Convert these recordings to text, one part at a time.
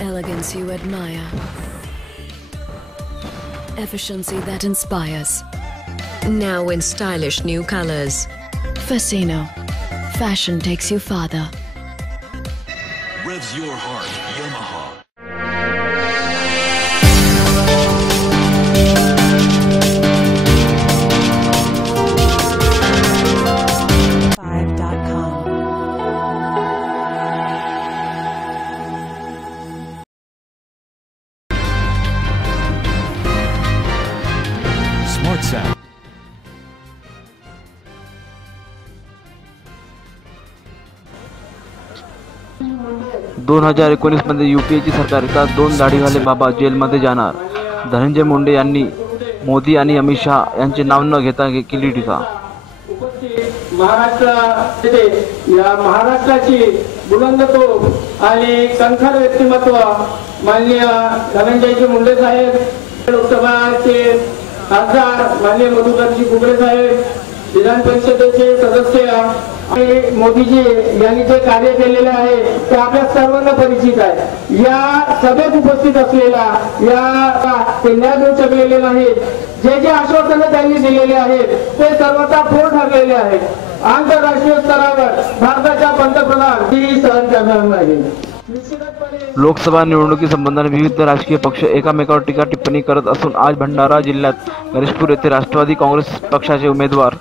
Elegance you admire. Efficiency that inspires. Now in stylish new colors. Fascino. Fashion takes you farther. Revs your heart, Yamaha. Smart Sound. दोन 2019 मध्ये यूपीएची सरकार का 2 दाढीवाले बाबा जेलमध्ये जाणार. धनंजय मुंडे यांनी मोदी आणि अमित शहा यांचे नाव न घेता केली टीका. या महाराष्ट्राची बुलंद तोफ आणि कणखर व्यक्तिमत्व माननीय धनंजयजी मुंडे साहेब, लोकसभाचे खासदार माननीय मधुकरजी कुकडे साहेब, विधान परिषदेचे सदस्य आणि मोदीजी यांनी जे कार्य केलेले आहे ते आपल्या सर्वांना परिचित आहे. या सभेत उपस्थित असलेला या न्याय देऊ शकलेले नाहीत. जे जे आश्वासनं त्यांनी दिलेले आहेत ते सर्वता फोड ठरलेले आहेत. आंतरराष्ट्रीय स्तरावर भारताच्या पंतप्रधान ही सहन करणार नाही. लोकसभा निवडणुकीसंबंधाने विविध राजकीय पक्ष एकमेकावर टीका टिप्पणी करत असून आज भंडारा जिल्ह्यात गणेशपूर येथे राष्ट्रवादी काँग्रेस पक्षाचे उमेदवार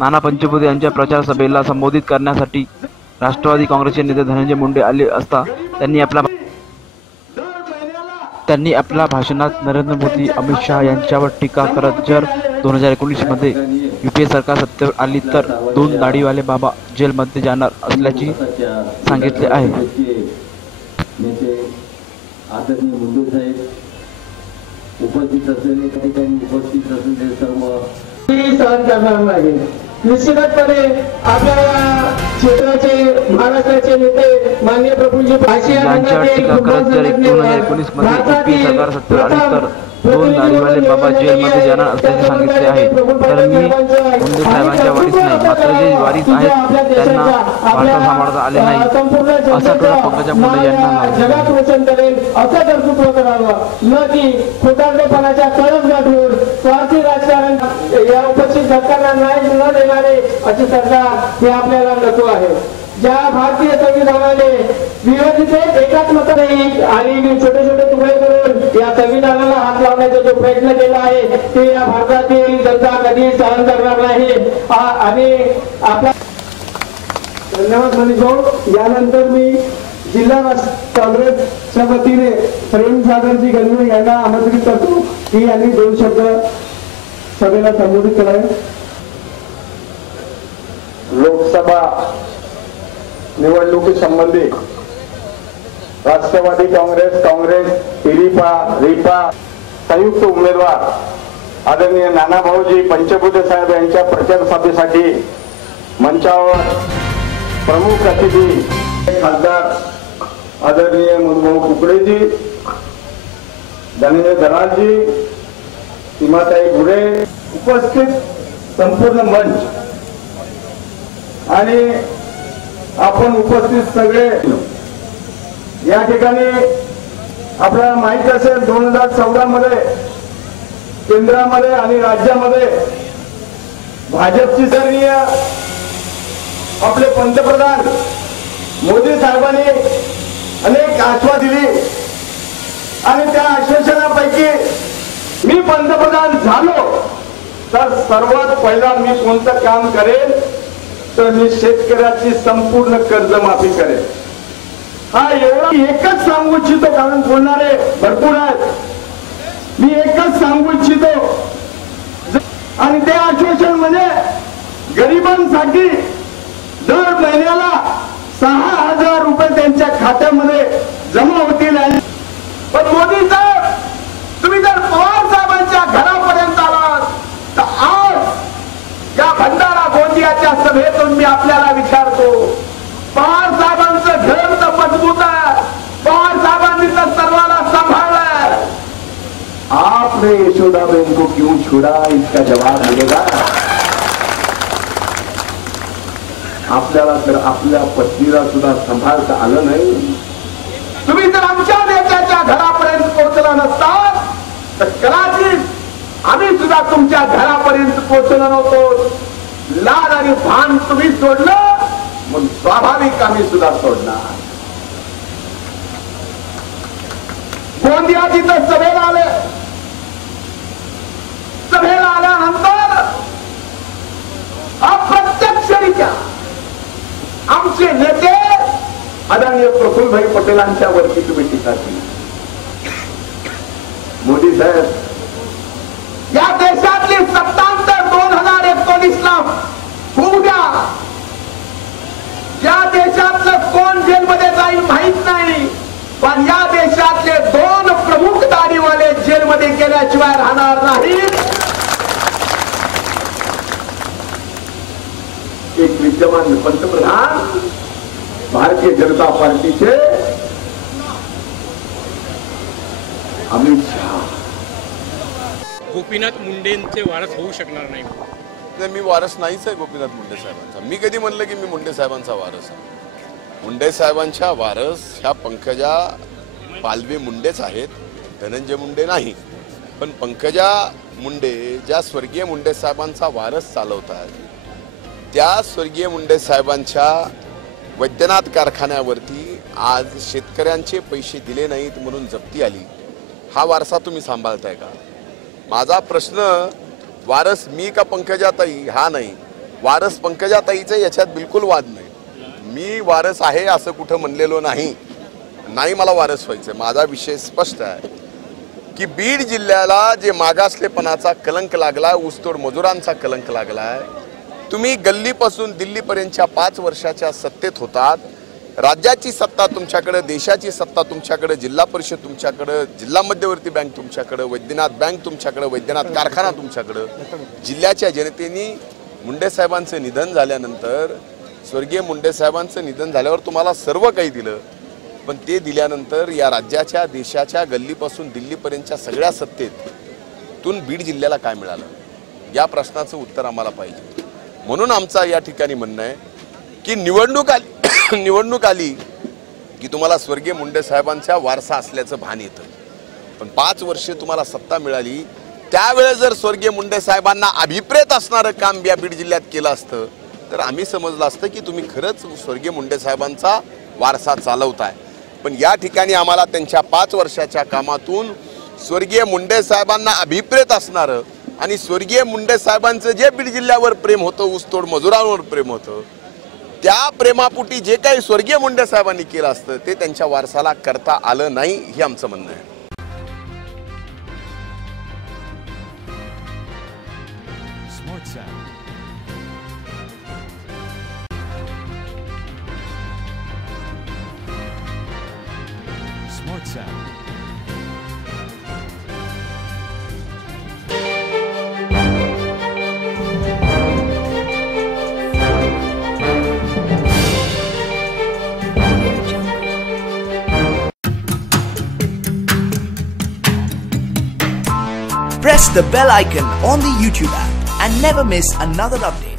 नाना पंचबुधे यांच्या प्रचार सभेला संबोधित करण्यासाठी राष्ट्रवादी काँग्रेसचे नेते धनंजय मुंडे आले असता त्यांनी आपल्या भाषणात नरेंद्र मोदी अमित शहा यांच्यावर टीका करत जर 2019 मध्ये यूपीए सरकार सत्तेवर आली तर 2 दाढीवाले बाबा जेलमध्ये जाणार असल्याचे सांगितले आहे. आदरणीय मुंडे साहेब उपस्थित असलेले काही उपस्थित असलेले सर्व सहन करणार नाही. निश्चितपणे आपल्या क्षेत्राचे महाराष्ट्राचे नेते माननीय प्रफुल्लजी यांच्यावर टीका करत जर 2019 मध्ये यूपीए सरकार सत्तेवर आली तर 2 दाढीवाले बाबा जेलमध्ये जाणार असल्याचे सांगितले आहे. तर मी मुंडे साहेबांच्या वारीस नाही, मात्र जे वारीस आहेत त्यांना वारसा सांभाळता आले नाही असा टोला पंकजा मुंडे यांना जगात रोशन करेल असं कर्तृत्व करावं, न की खोटारडेपणाच्या कळस गाठून स्वार्थी राजकारण या उपस्थित सरकारला न्याय न देणारे असे सरकार हे आपल्याला नको आहे. ज्या भारतीय संविधानाने विरोधीचे एकाच मताने आणि छोटे छोटे तुकडे करून या संविधानाला हात लावण्याचा जो प्रयत्न केला आहे ते या भारतातील जनता कधी सहन करणार नाही. आणि आपला धन्यवाद मनीष भाऊ. यानंतर मी जिल्हा राष्ट्र काँग्रेसच्या वतीने प्रवीण सागरजी गणवे यांना आमंत्रित करतो की यांनी 2 शब्द सभेला संबोधित करावे. लोकसभा निवडणुकी संबंधी राष्ट्रवादी काँग्रेस रिपा संयुक्त उमेदवार आदरणीय नानाभाऊजी पंचबुधे साहेब यांच्या प्रचार सभेसाठी मंचावर प्रमुख अतिथी खासदार आदरणीय मधुभाऊ कुकडेजी, धनंजय धनाजी, सीमाताई गुडे, उपस्थित संपूर्ण मंच आणि आपण उपस्थित सगळे या ठिकाणी आपल्याला माहित असेल 2014 मध्ये केंद्रामध्ये आणि राज्यामध्ये भाजपची सरनीय आपले पंतप्रधान मोदी साहेबांनी अनेक आश्वासन दिली आणि त्या आश्वासनापैकी मी पंतप्रधान झालो तर सर्वात पहिला मी कोणतं काम करेन तर मी शेतकऱ्याची संपूर्ण कर्जमाफी करेन. हा एवढा एकच सांगू इच्छितो, कारण बोलणारे भरपूर आहेत. मी एकच सांगू इच्छितो आणि ते आश्वासन म्हणजे गरिबांसाठी दर महिन्याला 6,000 रुपये त्यांच्या खात्यामध्ये जमा होतील. पण मोदी साहेब, तुम्ही जर पवार साहेबांच्या घरापर्यंत आलात तर आज या भंडारा गोंदियाच्या सभेतून मी आपल्याला विचारतो, पवार साहेबांचं घर तर मजबूत आहे, पवार साहेबांनी तर सर्वांना सांभाळलंय, आपने यशोदाबेन को क्यों छोड़ा, इसका जवाब मिलेगा. आपल्याला तर आपल्या पत्नीला सुद्धा सांभाळता आलं नाही. तुम्ही जर आमच्या नेत्याच्या असतात तर कदाचित आम्ही सुद्धा तुमच्या घरापर्यंत पोहोचलो नव्हतो. लाड आणि भान तुम्ही सोडलं मग स्वाभाविक आम्ही सुद्धा सोडणार. गोंदिया तिथं सभेला आले. सभेला आल्यानंतर अप्रत्यक्षरित्या आमचे नेते आदरणीय प्रफुल्लभाई पटेलांच्या वरती तुम्ही टीका केली. मोदी साहेब, या देशातली सत्तांतर 2019ला होऊ द्या. या देशातलं कोण जेलमध्ये जाईल माहित नाही, पण या देशातले 2 प्रमुख दाढीवाले जेलमध्ये गेल्याशिवाय राहणार नाहीत. एक विद्यमान पंतप्रधान भारतीय जनता पार्टीचे अमित शहा. गोपीनाथ मुंडेंचे वारस होऊ शकणार नाही. मी वारस नाहीच आहे गोपीनाथ मुंडे साहेबांचा. मी कधी म्हणलं की मी मुंडे साहेबांचा वारस आहे? मुंडे साहेबांच्या वारस ह्या पंकजा पालवे मुंडेच आहेत, धनंजय मुंडे नाही. पण पंकजा मुंडे ज्या स्वर्गीय मुंडे साहेबांचा वारस चालवतात, त्या स्वर्गीय मुंडे साहेबांच्या वैद्यनाथ कारखान्यावरती आज शेतकऱ्यांचे पैसे दिले नाहीत म्हणून जप्ती आली. हा वारसा तुम्ही सांभाळताय का? माझा प्रश्न वारस मी का पंकजाताई हा नाही. वारस पंकजाताईचं याच्यात बिलकुल वाद नाही. मी वारस आहे असं कुठं म्हणलेलो नाही. मला वारस व्हायचं. माझा विषय स्पष्ट आहे की बीड जिल्ह्याला जे मागासलेपणाचा कलंक लागलाय, ऊसतोड मजुरांचा कलंक लागलाय. तुम्ही गल्लीपासून दिल्लीपर्यंतच्या 5 वर्षाच्या सत्तेत होतात. राज्याची सत्ता तुमच्याकडे, देशाची सत्ता तुमच्याकडे, जिल्हा परिषद तुमच्याकडे, जिल्हा मध्यवर्ती बँक तुमच्याकडे, वैद्यनाथ बँक तुमच्याकडे, वैद्यनाथ कारखाना तुमच्याकडे. जिल्ह्याच्या जनतेने मुंडे साहेबांचं निधन झाल्यानंतर, स्वर्गीय मुंडे साहेबांचं निधन झाल्यावर तुम्हाला सर्व काही दिलं. पण ते दिल्यानंतर या राज्याच्या, देशाच्या गल्लीपासून दिल्लीपर्यंतच्या सगळ्या सत्तेतून बीड जिल्ह्याला काय मिळालं? या प्रश्नाचं उत्तर आम्हाला पाहिजे. म्हणून आमचा या ठिकाणी म्हणणं आहे की निवडणूक आली की तुम्हाला स्वर्गीय मुंडे साहेबांचा वारसा असल्याचं भान येतं. पण 5 वर्षे तुम्हाला सत्ता मिळाली, त्यावेळेस जर स्वर्गीय मुंडे साहेबांना अभिप्रेत असणारं काम या बीड जिल्ह्यात केलं असतं तर आम्ही समजलं असतं की तुम्ही खरंच स्वर्गीय मुंडे साहेबांचा वारसा चालवताय. पण या ठिकाणी आम्हाला त्यांच्या 5 वर्षाच्या कामातून स्वर्गीय मुंडे साहेबांना अभिप्रेत असणारं आणि स्वर्गीय मुंडे साहेबांचं जे बीड जिल्ह्यावर प्रेम होतं, ऊसतोड मजुरांवर प्रेम होतं, त्या प्रेमापोटी जे काही स्वर्गीय मुंडे साहेबांनी केलं असतं ते त्यांच्या वारसाला करता आलं नाही, हे आमचं म्हणणं आहे. Press the bell icon on the YouTube app and never miss another update.